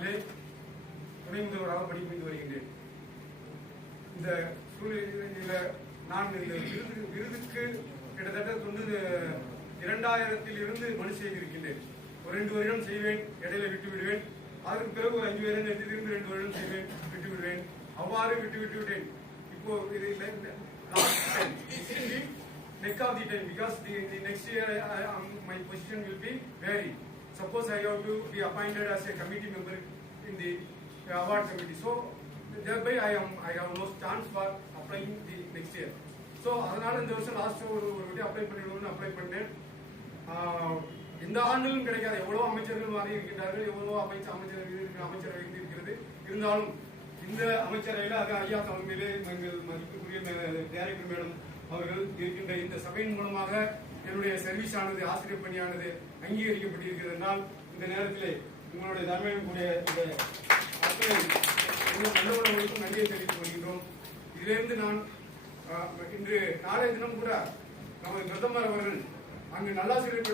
தமிழ்நாட்டிலே துணை முதல்வராக பணிபுரிந்து வருகின்றேன். இந்த சூழ்நிலையில நான் இந்த விருதுக்கு கிட்டத்தட்ட 2000 மனு செய்திருக்கின்றேன். ஒரு 2 வருடம் செய்வேன், இடையில விட்டு விடுவேன். அதற்கு பிறகு ஒரு 5 வருடம் திரும்பி 2 வருடம் செய்வேன், விட்டு விடுவேன். அவ்வாறு விட்டேன். இப்போ இது neck of the time, because the next year my position will be varied. Suppose I have to be appointed as a committee member in the award committee, so thereby I have no chance for applying the next year. So அதனால இந்த வருஷம் last ஒரு apply பண்ணிடுவோம்னு apply பண்ணேன். இந்த ஆண்டிலும் கிடைக்காது. எவ்வளவு அமைச்சர்கள் மாறி இருக்கின்றார்கள், எவ்வளவோ அமைச்சரவை இருக்கிறது. இருந்தாலும் இந்த அமைச்சரவையில் ஐயா தலைமையிலே எங்கள் மதிப்புக்குரிய டைரக்டர் மேடம் அவர்கள் இருக்கின்ற இந்த சபையின் மூலமாக என்னுடைய சர்வீஸ் ஆனது, ஆசிரியர் பணியானது அங்கீகரிக்கப்பட்டிருக்கிறது என்றால் இந்த நேரத்தில் உங்களுடைய தலைமையில் கூடிய இந்த அத்தனை நல்லவர்களுக்கும் நன்றியை தெரிவித்துக் கொள்கின்றோம். இதிலிருந்து நான் இன்று நாளைய தினம் கூட நமது பிரதமர் அவர்கள் அங்கு நல்லாசிரியர்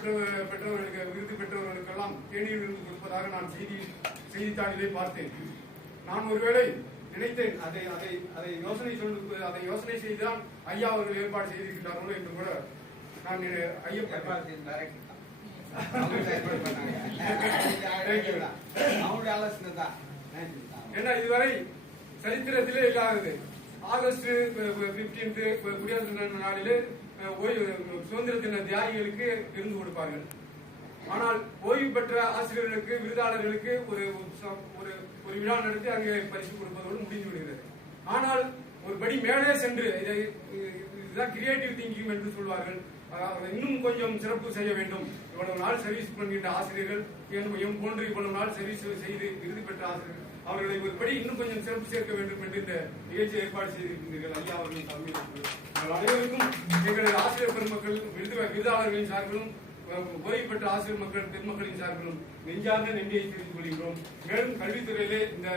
பெற்றவர்களுக்கு விருது பெற்றவர்களுக்கெல்லாம் தேநீர் விருது கொடுப்பதாக நான் செய்தித்தாளிலே பார்த்தேன். நான் ஒருவேளை நினைத்தேன் அதை யோசனை செய்துதான் ஐயா அவர்கள் ஏற்பாடு செய்திருக்கிறார்களோ என்று கூட நான் ஏன்னா இதுவரை சரித்திரத்திலே இல்லாதது. ஆகஸ்ட் 15 குடியரசு தின நாளிலே சுதந்திர தின தியாகிகளுக்கு விருந்து கொடுப்பார்கள். ஆனால் ஓய்வு பெற்ற ஆசிரியர்களுக்கு, விருதாளர்களுக்கு ஒரு விழா நடத்தி அங்கே பரிசு கொடுப்பதோடு முடிந்து விடுகிறது. ஆனால் ஒரு படி மேலே சென்று இதுதான் கிரியேட்டிவ் திங்கிங் என்று சொல்வார்கள். இன்னும் கொஞ்சம் சிறப்பு செய்ய வேண்டும். இவ்வளவு நாள் சர்வீஸ் பண்ணுகின்ற ஆசிரியர்கள் போன்று இவ்வளவு நாள் சர்வீஸ் செய்து விருது பெற்ற ஆசிரியர்கள் அவர்களை ஒரு படி இன்னும் கொஞ்சம் சிறப்பு சேர்க்க வேண்டும் என்று இந்த நிகழ்ச்சியை ஏற்பாடு செய்திருக்கின்றீர்கள். ஐயா அவர்களின் தலைமையில் அனைவருக்கும் எங்களது ஆசிரியர் பெருமக்கள், விருதாளர்களின் சார்பிலும், ஓய்வு பெற்ற ஆசிரியர் பெருமக்களின் சார்பிலும் நெஞ்சார்ந்த நன்றியை தெரிவித்துக் கொள்கிறோம். மேலும் கல்வித்துறையிலே இந்த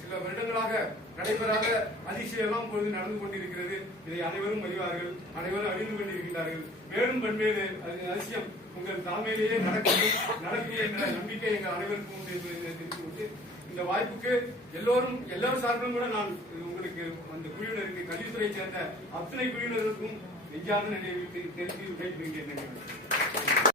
சில வருடங்களாக நடைபெறாத அதிசயம் பொழுது நடந்து கொண்டிருக்கிறது. இதை அனைவரும் அறிவார்கள், அனைவரும் அறிந்து கொண்டிருக்கிறார்கள். மேலும் பல்வேறு அதிசயம் உங்கள் தலைமையிலேயே நடக்கும் என்ற நம்பிக்கை எங்கள் அனைவருக்கும் தெரிவித்துவிட்டு இந்த வாய்ப்புக்கு எல்லாரும் சார்பிலும் கூட நான் உங்களுக்கு அந்த குழுவினருக்கு, கல்வித்துறையை சேர்ந்த அத்தனை குழுவினருக்கும் நெஞ்சார்ந்த நினைவு தெரிவித்து விடைபெறுகின்றேன்.